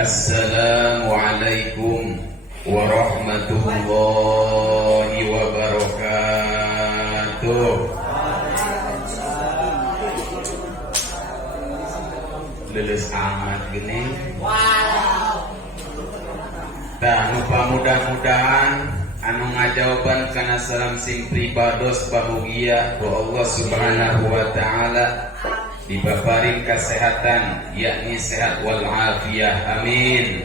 Assalamualaikum warahmatullahi wabarakatuh. Lulus amat gini. Dah lupa mudah-mudahan anu ngajawaban kana salam sing pribados bahagia ku Allah Subhanahu wa taala dibaparin kesehatan yakni sehat wal afiyah amin.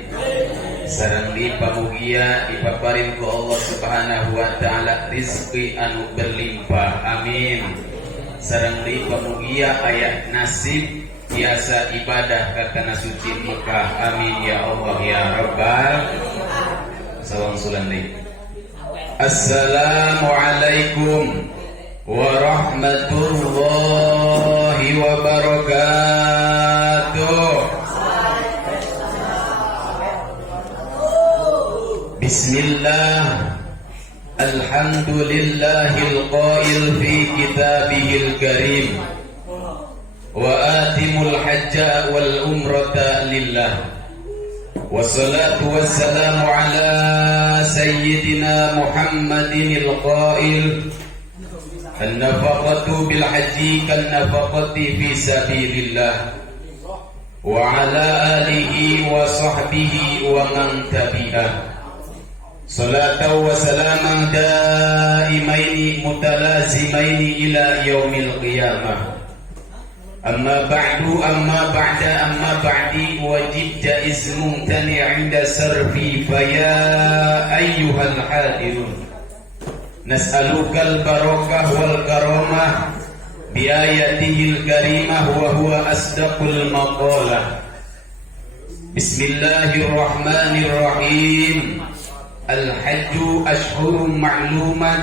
Sareng dipamugia dipaparin ku Allah Subhanahu wa taala rizki anu berlimpah amin. Sareng dipamugia aya nasib biasa ibadah ka tanah suci Mekah amin ya Allah ya Rabbal. Salam sulan deui. Assalamualaikum warahmatullahi wabarakatuh. Bismillah. Alhamdulillahil qail fi kitabihil karim. Wa atimul hajja wal umrata lillah. Wassalatu wassalamu ala sayyidina Muhammadinil qail. An-nafaqatu bil haji kan nafaqati fi sabilillah. Wa ala alihi wa sahbihi wa man tabi'ah. Salatan wa salaman daimaini mutalazimaini ila yaumil qiyamah. Amma ba'du amma ba'di wajibta ismun tani 'inda sarfi faya ayyuhal hadirun nas'alukal barakah wal karamah bi ayatihil karimah wa huwa asdaqul maqalah. Bismillahirrahmanirrahim. Al-hajju ashhurun ma'lumat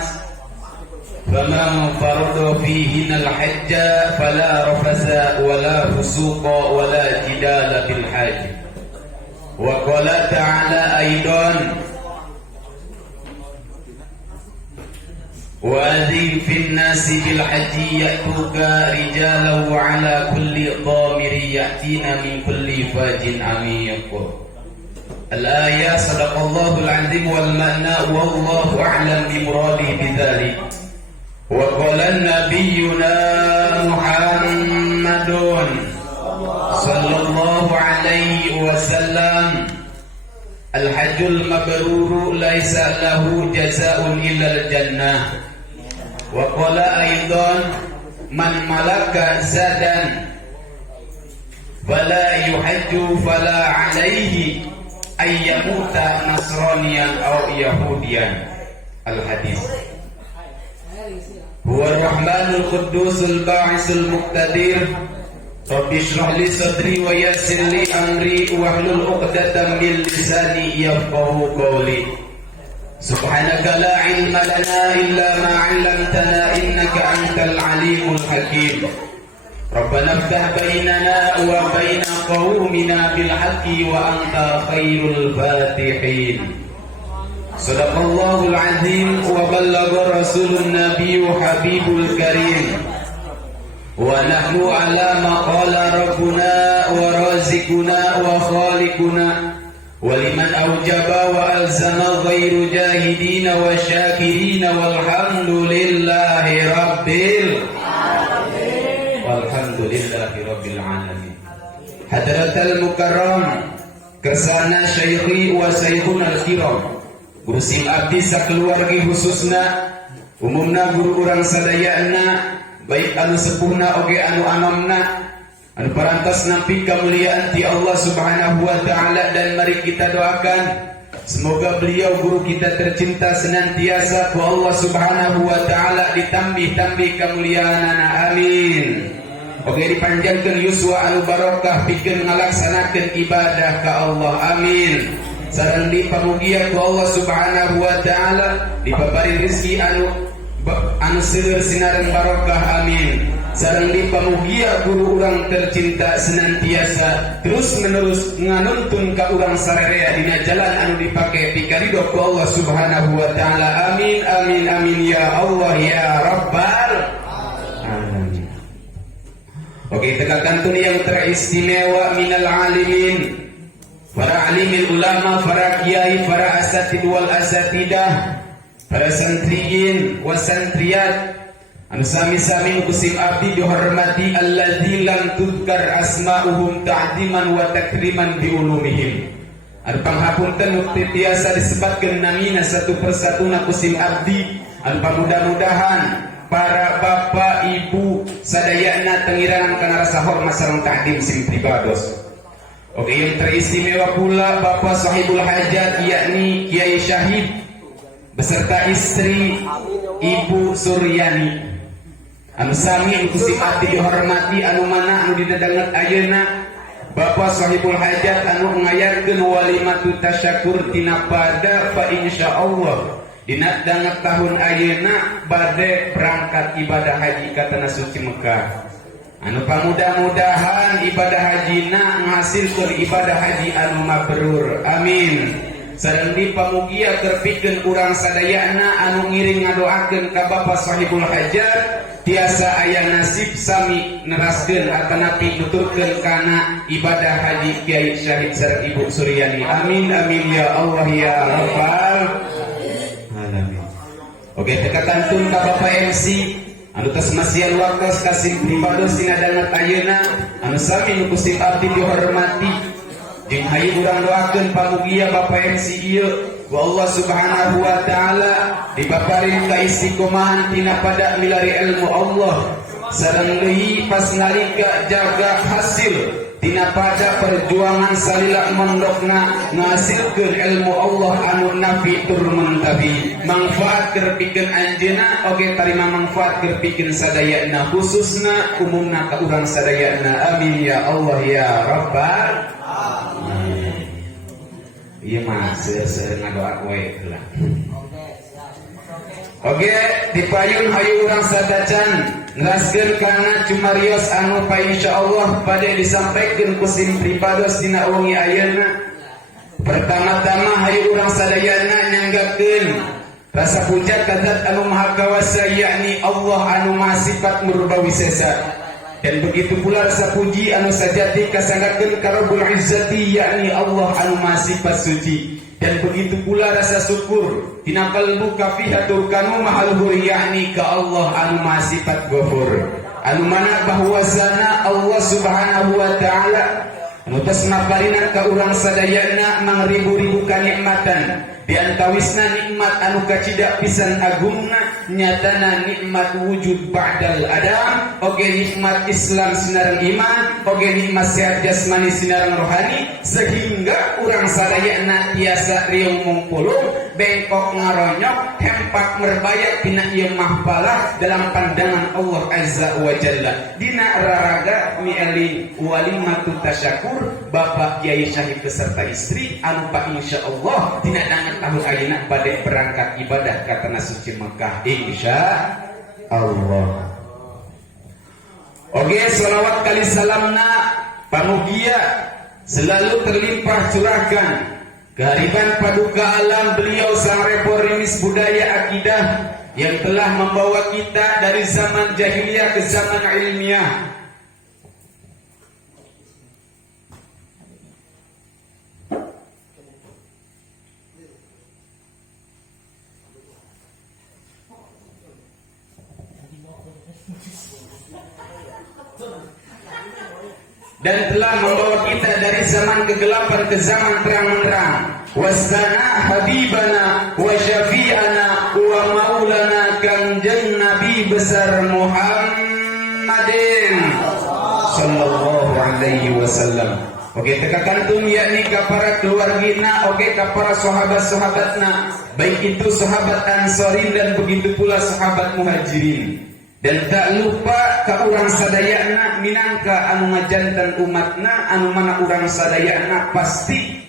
faman farada fihinal hajja fala rafasa wala fusuqa wala jidala bil hajj. Wa qala ta'ala aidan wa adhin fin nasi bil hajji ya'tuka rijalan wa ala kulli dhamiri ya'tina min kulli fajin amiq. Al-ayah sadaqallahul azim wal ma'na wallahu a'lam bi muradihi bidzalik. Wa qala nabiyyuna Muhammadun sallallahu alaihi wasallam al-hajjul mabruru laisa lahu jazaa'un illa al-jannah. Wa qala aidan man malaka zadan fala yuhajju fala alaihi ayyamuta nasraniyan aw yahudiyan. Al-hadis. Huwa ar-Rahmanul Quddusul Ba'isul Muqtadir. Rabbi shrah li sadri wa yassir li amri wahlul 'uqdatam min lisani yafqahu qawli. Subhanaka la 'ilma lana illa ma 'allamtana innaka antal 'alimul hakim. Rabbana iftah bainana wa baina qaumina bil haqqi wa anta khairul fatihin. Sadaqallahul azim wa ballagha rasulun nabiyyu habibul karim. Wa nahnu ala ma qala rabbuna wa razikuna wa khaliquna wa liman awjaba wa alzama ghairu jahidina wa syakirina walhamdulillahi rabbil alamin. Walhamdulillahi rabbil alamin. Hadratal mukarram kersana syaikhi wa saikhuna al-kiram. Guru sim abdi sakeluargi khususna umumna guru urang sadayana baik anu sepuhna oge anu anomna anu parantos nampi kamuliaan ti Allah Subhanahu wa taala. Dan mari kita doakan semoga beliau guru kita tercinta senantiasa ku Allah Subhanahu wa taala ditambih-tambih kamuliaanana amin. Oge dipanjangkeun yuswa anu barokah pikeun ngalaksanakeun ibadah ka Allah amin. Sareng dipamugia ku Allah Subhanahu wa taala dipabari rezeki anu seueur sinareng barokah amin. Sareng dipamugia guru urang tercinta senantiasa terus menerus nganuntun ka urang sarerea dina jalan anu dipake pikaridho ku Allah Subhanahu wa taala amin amin amin ya Allah ya Rabbal alamin. Oke, tegakkan yang teristimewa minal alimin para alimil ulama, para kiai, para asatid wal asatidah, para santriyin wa santriyat, anu sami-sami kusim abdi dihormati alladzi lam tudkar asma'uhum ta'diman wa takriman bi ulumihim. Anu panghapunten ukti tiasa disebutkeun namina satu persatu na kusim abdi, anu mudah-mudahan para bapak ibu sadayana tengiranan kana rasa hormat sareng ta'dim sim pribados. Oke, yang teristimewa pula Bapak Sahibul Hajat yakni Kiai Syahid beserta istri Ibu Suryani. Anu sami kusim abdi dihormati anu mana anu didadanget ayeuna Bapak Sahibul Hajat anu ngayarkeun walimatu tasyakur tina pada fa insyaallah dina danget tahun ayeuna bade berangkat ibadah haji ka tanah suci Mekah. Anu pamudah-mudahan ibadah hajina ngahasilkeun ibadah haji anu mabrur. Amin. Sareng dipamugia terpikeun urang sadayana anu ngiring ngadoakeun ka Bapak Sahibul Hajat tiasa aya nasib sami neraskeun atanapi nuturkeun kana ibadah haji Kiai Syahid sareng Ibu Suryani. Amin amin ya Allah ya rabbal alamin. Oke, tekatantun ka Bapak MC anu tos masian waktos kasim pribados dina danget ayeuna anu sami nu kusim abdi dihormati jeung hayu urang doakeun pamugia Bapak MC ieu ku Allah Subhanahu wa taala dipaparin kaistiqomahan tina pada milari ilmu Allah sareng leuwih pas nalika jaga hasil tina pada perjuangan salila mondokna ngahasilkeun ilmu Allah anu nafi tur muntafi manfaat keur pikeun anjeunna oge tarima manfaat keur pikeun sadayana khususna umumna ka urang sadayana. Amin ya Allah ya rabbal alamin. Ieu mah seueur ngadoa we heula. Oke, dipayun hayu urang sadacan ngeraskeun kana cumarios anu pa insyaallah pada disampaikeun ku sim pribados dina wengi ayeuna. Pertama-tama hayu urang sadayana nyanggakeun rasa puja ka Zat anu Maha Kawasa yakni Allah anu Maha Sifat Murba Wisesa. Dan begitu pula rasa puji anu sajati kasanggakeun ka Rabbul Izzati yakni Allah anu Maha Sifat Suci. Dan begitu pula rasa syukur tina qalbu kafiha turkanu mahalhur yakni ka Allah anu Maha Sifat Ghafur anu mana bahwasana Allah Subhanahu wa taala anu tos maparina ka urang sadayana mangribu-ribu kanikmatan di antawisna nikmat anu kacida pisan agungna nyatana nikmat wujud ba'dal adam oge nikmat Islam sinareng iman oge nikmat sehat jasmani sinareng rohani sehingga urang sadayana tiasa riung mungpulung bengkok ngaronyok hempak merbaya tina ieu mahbalah dalam pandangan Allah Azza wa Jalla dina raraga mi'ali walimatu tasyakur Bapak Kiai Syahid beserta istri anu pa insyaallah dina dangan tahun ayeuna bade berangkat ibadah ka tanah suci Mekah insyaallah. Oke, salawat kali salamna pamugia selalu terlimpah curahkan kehadiran paduka alam beliau sang reformis budaya akidah yang telah membawa kita dari zaman jahiliyah ke zaman ilmiah. Dan telah membawa kita dari zaman kegelapan ke zaman terang-terang. Wasana habibana wa syafi'ana wa maulana kanjeng Nabi besar Muhammadin sallallahu alaihi wasallam. Oke, tekakantum yakni ka para keluargina, oke ka para sahabat-sahabatna, baik itu sahabat Ansarin dan begitu pula sahabat Muhajirin. Dan tak lupa ka urang sadayana minangka anu ngajantan umatna anu mana urang sadayana pasti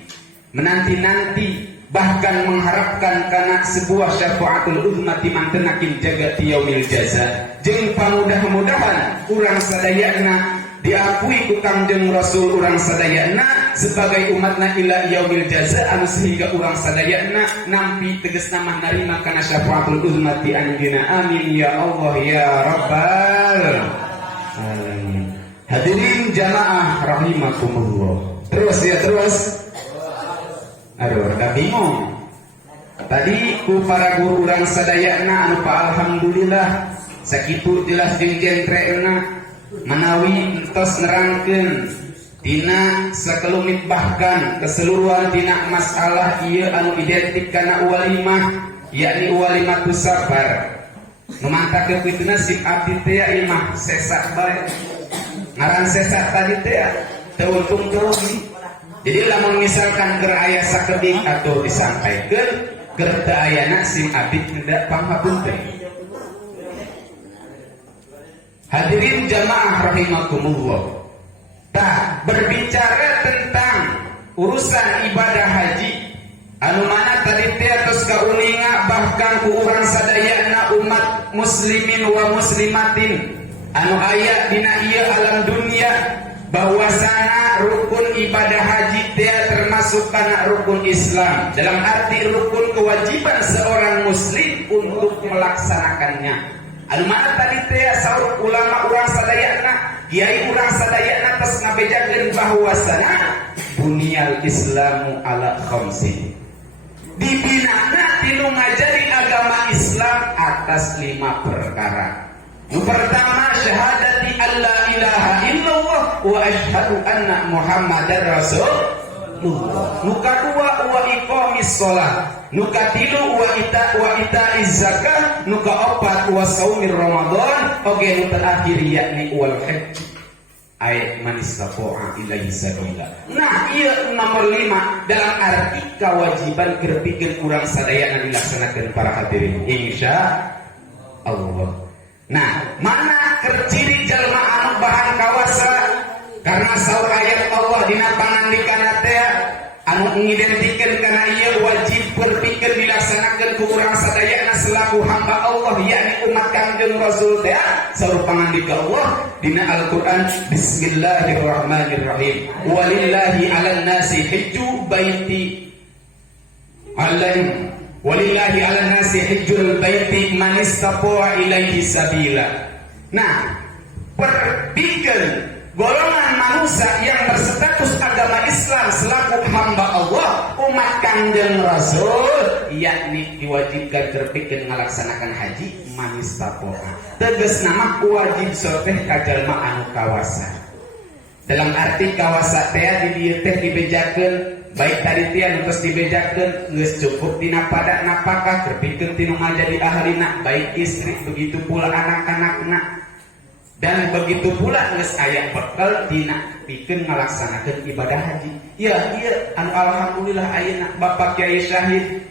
menanti-nanti bahkan mengharapkan kana sebuah syafaatul uzma timantenakin jagati yaumil jaza. Jeung pamudah-mudahan urang sadayana diakui ku Kangjeng Rasul urang sadayana sebagai umatna ila yaumil jaza anu sehingga urang sadayana nampi tegasna mah narima kana syafaatul uzmati anjeunna. Amin ya Allah ya rabbal alamin. Hadirin jamaah rahimakumullah. Terus ya terus. Aduh, udah bingung. Tadi ku para guru urang sadayana anu alhamdulillah sakitu jelas jeung gentrena manawi entos nerangkeun dina sakelumit bahkan keseluruhan dina masalah ieu anu identik kana walimah yakni walimatus safar. Nu mantakeun kitu nasib abdi teh imah sesak bae. Ngaran sesak tadi teh teu untung rugi. Jadi lamun misalkan keur aya sakedik atau disampaikan keur teu ayana sim abdi hendak panghapunten. Hadirin jamaah rahimakumullah. Tah berbicara tentang urusan ibadah haji anu mana tadi teh tos kauninga bahkan ku urang sadayana umat muslimin wa muslimatin anu aya dina ieu alam dunia bahwasana rukun ibadah haji teh termasuk kana rukun Islam dalam arti rukun kewajiban seorang muslim untuk melaksanakannya. Anu mana tadi teh saur ulama urang sadayana kiai urang sadayana tos ngabejakeun bahwasana bunyal Islamu ala khamsin. Dibinana tinu ngajari agama Islam atas 5 perkara. Yang pertama syahadati alla ilaha illallah wa asyhadu anna muhammadar rasulullah. Nu kadua wa iqamis shalah. Nu katilu wa itaiz zakah. Nu kaopat wa shaumir ramadan. Oge nu terakhir yakni wal hajj. Ayat manistapo'a ilaihi sabila. Nah, iya nomor 5 dalam arti kewajiban kerpikeun urang sadayana dilaksanakeun para hadirin insya Allah. Nah, mana kerciri jalma anu bahan kawasa karena saur ayat Allah dina pangandikana teh anu ngidentikeun kana ieu wajib berpikeun dilaksanakeun ku urang sadayana selaku hamba Allah yakni umat Kangjeng Rasul teh saur pangandika Allah dina Al-Qur'an bismillahirrahmanirrahim walillahi 'alan nasi hajju baiti walillahi 'alan nasi hajjul baiti man istata'a ilaihi sabila. Nah, perpikeun golongan manusia yang berstatus agama Islam selaku hamba Allah umat Kangjeng Rasul yakni diwajibkan terpikeun ngalaksanakan haji manistatoa tegas nama wajib soteh kajalma anu kawasa dalam arti kawasa teh di dieu teh dibejakeun baik tadi teh terus dibejakeun geus cukup dina pada napakah terpikeun tinu ngajadi ahlina baik istri begitu pula anak-anakna dan begitu pula geus aya bekal dina pikeun ngalaksanakeun ibadah haji. Ya ieu anu alhamdulillah ayeuna Bapak Kyai Syahid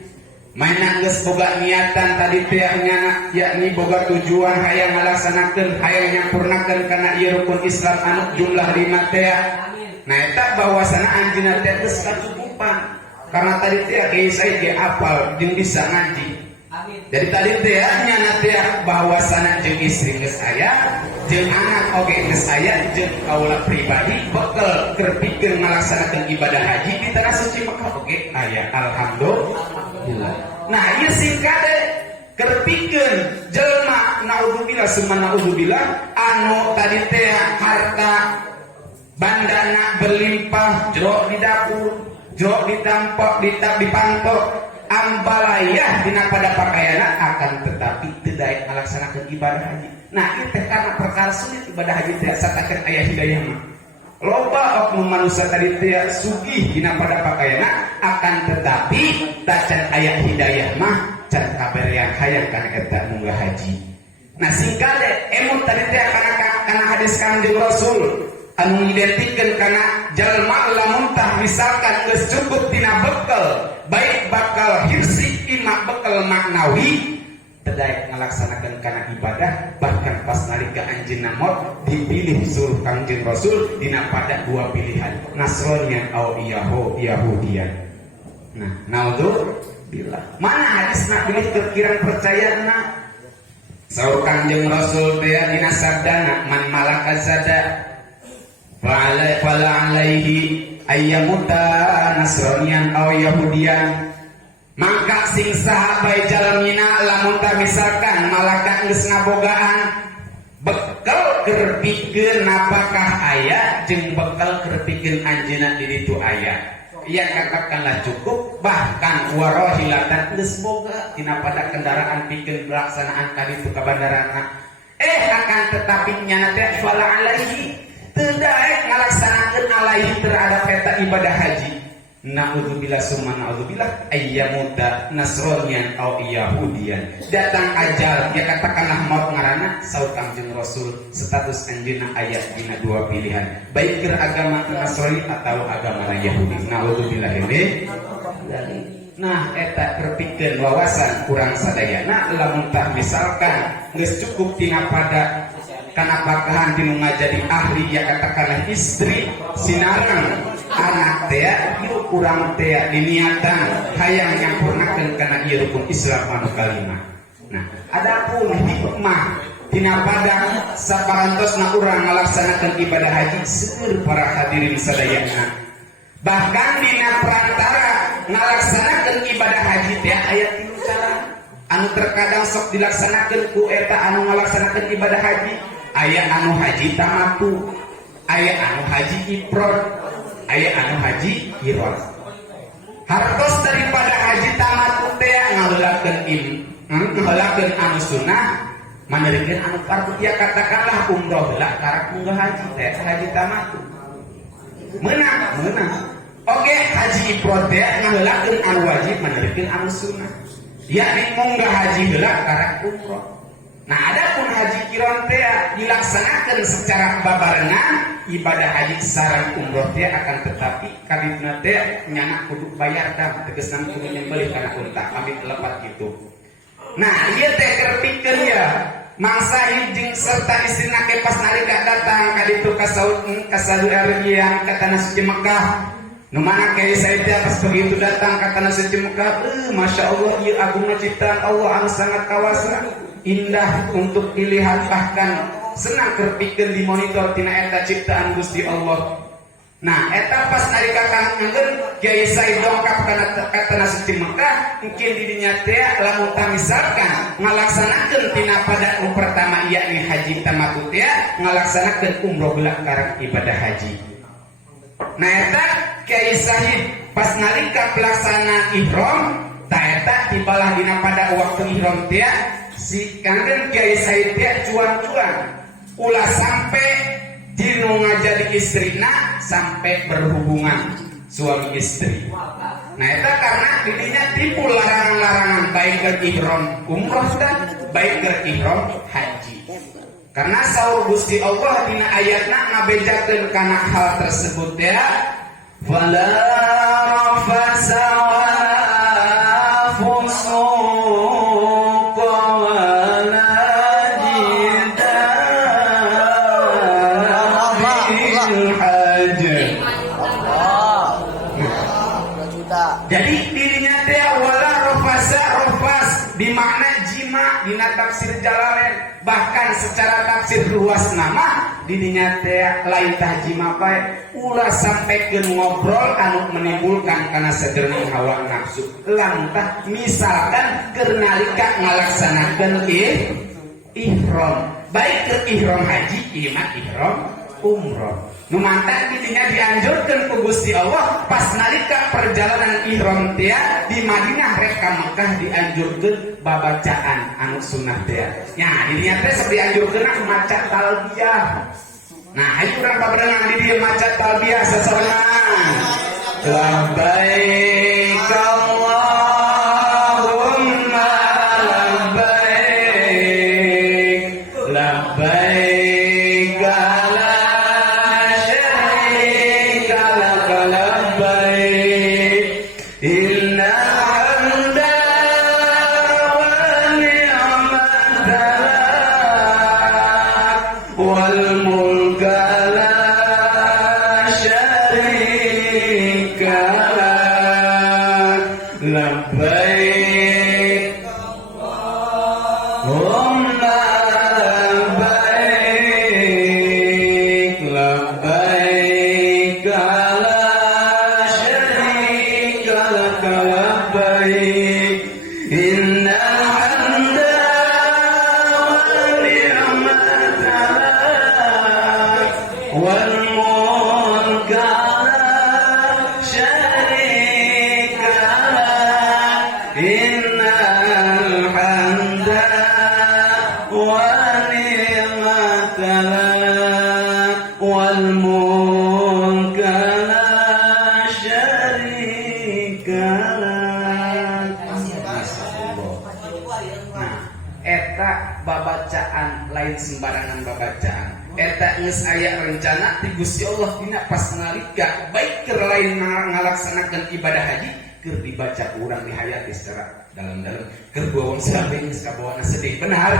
mainan geus boga niatan tadi teh nyana yakni boga tujuan hayang ngalaksanakeun hayang nyampurnakeun kana ieu rukun Islam anu jumlah 5 teh. Nah eta bahwasana anjeunna teh geus kacukupan karena tadi teh Kyai Syahid ge apal jeung bisa ngaji. Jadi tadi teh nyana teh bahwasana jeung istri geus aya jeung anak oge geus aya jeung kaula pribadi bekal keur pikeun ngalaksanakeun ibadah haji di tanah suci Mekah oge aya alhamdulillah. Nah ieu singkade keur pikeun jelma naudzubillah summa naudzubillah anu tadi teh harta bandana berlimpah jero di dapur jero ditampok dipantok ambalayah dina pada pakaiana akan tetapi teu daek ngalaksanakeun ibadah haji. Nah ieu teh karena perkara sulit ibadah haji teh satakeun aya hidayah mah. Loba oknum manusia tadi teh sugih dina pada pakaiana akan tetapi tacan aya hidayah mah can kaberean hayang kana eta munggah haji. Nah singkade emun tadi teh kana hadis Kangjeng Rasul anu identikeun kana jalma lamun tah misalkan geus cukup tina bekal baik bakal hirsi ima bekal maknawi tedaek ngalaksanakeun kana ibadah bahkan pas nalika anjeunna maut dipilih suruh Kangjeng Rasul dina pada 2 pilihan Nasranian au Yahudian. Nah naudzubillah mana hadisna pilih kekirang percayana saur Kangjeng Rasul teh dina sabdana man malaka zada fala alaihi ayyamuta Nasranian aw Yahudian. Maka sing saha bae jalmina lamun tah misalkan malaka geus ngabogaan bekal keur pikeun napakah aya jeung bekal keur pikeun anjeunna di ditu aya. yang katakanlah cukup, bahkan warohilatan geus boga tina pada kendaraan pikeun pelaksanaan tadi itu ka bandarana. Akan tetapi nyana teh fala alaihi teu daek ngalaksanakeun alaihi terhadap eta ibadah haji. Na'udzubillah summa na'udzubillah ayyamuta nasronian au yahudian. Datang ajal ya katakanlah maut ngaranna saur Kangjeng Rasul status anjeunna aya dina dua pilihan, baik keur agama Nasrani atau agama Yahudi. Na'udzubillah ini. Nah eta berpikeun wawasan kurang sadayana lamun tah misalkan geus cukup tina pada kana pakahan tinu ngajadi ahli ya katakanlah istri sinarang anak teh ieu kurang teh diniatan hayang nyampurnakeun kana ieu rukun Islam anu kalima. Nah adapun hikmah tina pada saparantosna urang ngalaksanakeun ibadah haji seueur para hadirin sadayana, bahkan dina perantara ngalaksanakeun ibadah haji teh aya tilu cara anu terkadang sok dilaksanakeun ku eta anu ngalaksanakeun ibadah haji. Aya anu haji tamatu, aya anu haji ifrad, aya anu haji qiran. Hartos daripada haji tamatu teh ngaheulakeun anu sunnah, maneurekeun anu fardu ya katakanlah umroh lah karak munggah haji teh haji tamatu. Meunang. Oke, haji ifrad teh ngaheulakeun anu wajib, maneurekeun anu sunnah. Yakni munggah haji heula karak umroh. Nah adapun haji qiran teh dilaksanakan secara babarengan ibadah haji sareng umroh teh akan tetapi kaditna teh nyana kudu bayar dah tegasna kudu nyembelih kana unta pamit lepat gitu. Nah ieu teh keur pikeun ya mangsa hijing serta istrina ke pas nalika datang ka ditu ka saudara yang ka tanah suci Mekah. Nu mana Kiai Said pas begitu datang ka tanah suci Mekah, masya Allah ieu agungna ciptaan Allah anu sangat kawasa. Indah untuk dilihat, bahkan senang kerpikeun di monitor tina eta ciptaan Gusti Allah. Nah eta pas nalika kangen Kiai Said dongkap kana tanah suci Mekah, mungkin didinya teh lamun misalkan ngalaksanakeun tina pada pertama yakni haji tamattu teh ngalaksanakeun umroh geula karek ibadah haji. Nah eta Kiai Said pas nalika pelaksana ihram ta eta tibalah dina pada waktu ihram teh si kangen Kiai Said teh cuan-cuan ulah sampai dinu ngajadi istrina sampai berhubungan suami istri. Nah itu karena didinya tipu larangan-larangan baik ke ihram umroh dan baik ke ihram haji. Karena saur Gusti Allah dina ayatna ngabejakeun kana hal tersebut ya. Fala rafasa wala fusuq wala jidal hajj. Jadi dirinya teh wala rafas dimakna jima dina tafsir Jalalain, bahkan secara tafsir luas nama dirinya teh lain tah jima bae ulah sampekeun ngobrol anu menimbulkan kana segerning hawa nafsu. Lantah misalkan keur nalika ngalaksanakeun ihram, baik ke ihram haji ieu ihram umroh. Nu mantap didinya dianjurkeun ku Gusti Allah pas nalika perjalanan ihram teh di Madinah rek ka Mekah dianjurkeun babacaan anu sunnah teh. Nya didinya teh sok dianjurkeun maca talbiyah. Nah, ayo urang babarengan di dieu maca talbiyah sasarengan. Labbaik Allahumma labbaik labbaik la syarika lak labbaik innal hamda wan ni'mata wal mulka la syarika lak labbaik Allahumma labbaik labbaik la syarika lak labbaik innal hamda wan ni'mata wal mulka la syarika Masyaallah. Nah, eta babacaan lain sembarangan babacaan. Eta geus aya rencana ti Gusti Allah dina pas nalika baik keur lain ngalaksanakeun ibadah haji keur dibaca urang di hayati secara dalam-dalam keur bawang sampai geus kabawana sedih benar.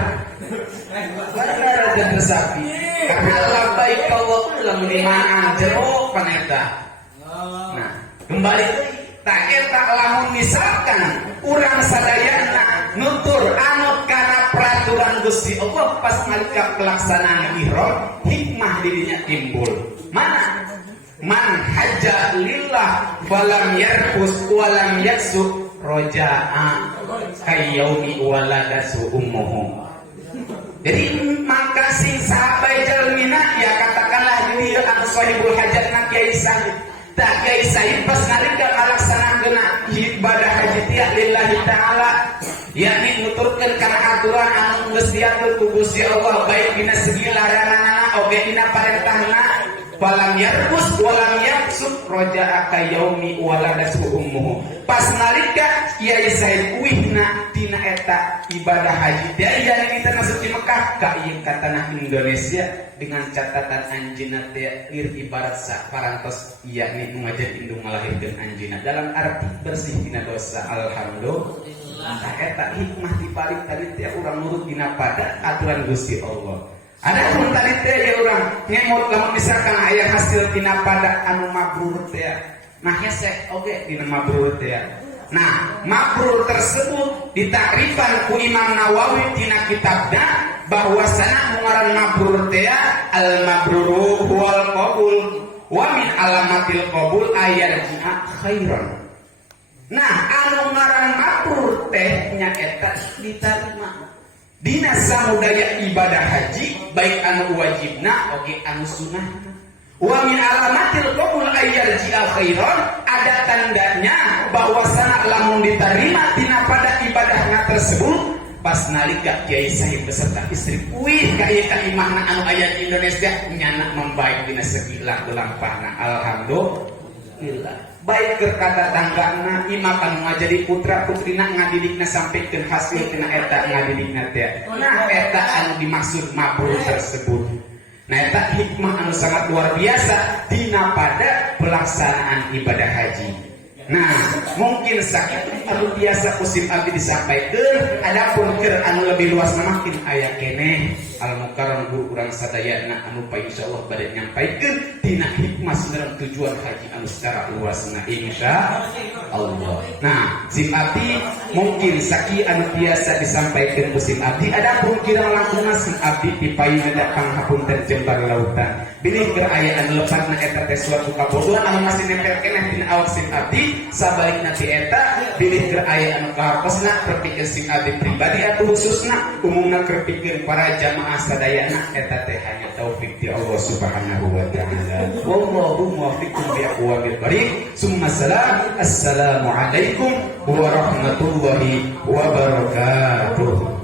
Benar dan resapi. Karena labbaik Allahumma liman jero paneta. Nah, kembali tak eta lamun misalkan urang sadayana nutur anut kana peraturan Gusti Allah pas nalika pelaksanaan ihram hikmah dirinya timbul. Mana? Man hajja lillah walam yarfus walam yaksub roja'a kayyaumi waladasu ummuhu. Jadi maka sing sahabat jalmina ya katakanlah jadi anu sahibul hajat na Kiai Said. Tak Kiai Said pas nalika ngalaksanakeun ibadah haji tiya lillahi taala yakni nuturkeun kana aturan anu geus diatur ku Gusti Allah baik dina segi laranganna oge dina parentahna falam yarbus walam yaksub roja'a kayaumi waladasu ummuhu. Pas nalika Kiai Said uihna tina eta ibadah haji daya kita masuk di Mekah ka ieu ka tanah Indonesia dengan catatan anjeunna teh ibarat saparantos yakni ngajak indung ngalahirkeun anjeunna dalam arti bersih tina dosa. Alhamdulillah eta hikmah dibalik tadi teh urang nurut dina pada aturan Gusti Allah. Ada pun tadi teh ya urang ngemot lamun misalkan aya hasil tina pada anu mabrur teh. Nah hese oge dina mabrur teh. Nah, mabrur tersebut ditakrifan ku Imam Nawawi tina kitabna bahwasana ngaran mabrur teh al mabruru huwal qabul wa min alamatil qabul ayarji'a khairan. Nah, anu ngaran mabrur teh nya eta diterima dina samudaya ibadah haji baik anu wajibna oge anu sunnahna. Wa min alamatil qabul ayyarji'a khairan, ada tandanya bahwasana lamun diterima tina pada ibadahna tersebut pas nalika Kiai Said beserta istri wih ka ieu ka imahna anu aya di Indonesia nyana membaik dina segi lampahna. Alhamdulillah. Baik berkata tanggana imakan ngajadi putra putrina ngadidikna sampaikan hasil tina eta ngadidikna teh. Nah eta anu dimaksud mabrur tersebut. Nah eta hikmah anu sangat luar biasa dina pada pelaksanaan ibadah haji. Nah mungkin sakit anu biasa musim abdi disampaikan, adapun keur anu lebih luas makin aya keneh al mukarram guru urang sadayana anu pa insyaallah bade nyampaikeun dina hikmah sebenarnya tujuan haji anu secara luasna insyaallah. Nah sim abdi mungkin saki anu biasa disampaikan musim abdi, adapun kirang langkungna sim abdi dipayuna datang hapunten jembar lautan bilih keur aya anu lepatna eta teh suatu kabodohan anu masih nempel keneh dina awak sim abdi sabalikna ti eta bilih keur aya anu kahartosna keur pikeun sim abdi pribadi atuh khususna umumna keur pikeun para jamaah sadayana eta teh hanya taufik ti Allah Subhanahu wa taala. Wallahu muwaffiqun bi aqwamil barik. Summa salam. Assalamu alaikum warahmatullahi wabarakatuh.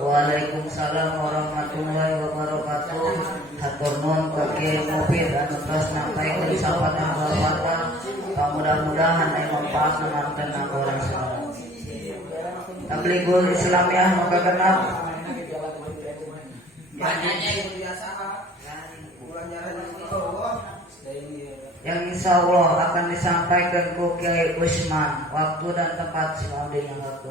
Waalaikumsalam warahmatullahi wabarakatuh. Hatur nuhun ka Kiai Mufid anu tos nampaikeun sapatan bapak. Mudah-mudahan aya manfaat nangantena ka urang semua. Tabligul Islamiyah maka genap. Yang insya Allah akan disampaikan ke Kiai Usman. Waktu dan tempat semua yang waktu.